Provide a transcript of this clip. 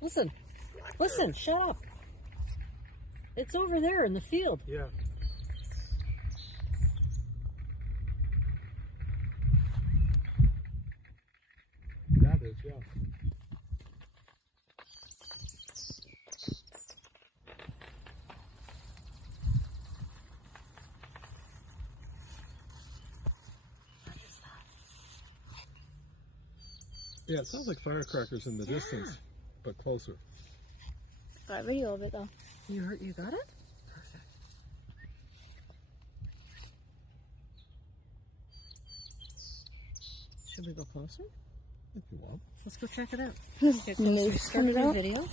Listen. Listen, shut up. It's over there in the field. Yeah. That is, yeah. Yeah, it sounds like firecrackers in the distance, but closer. Got a video of it though. You got it? Perfect. Should we go closer? If you want. Let's go check it out. Noose Start a coming new out. video.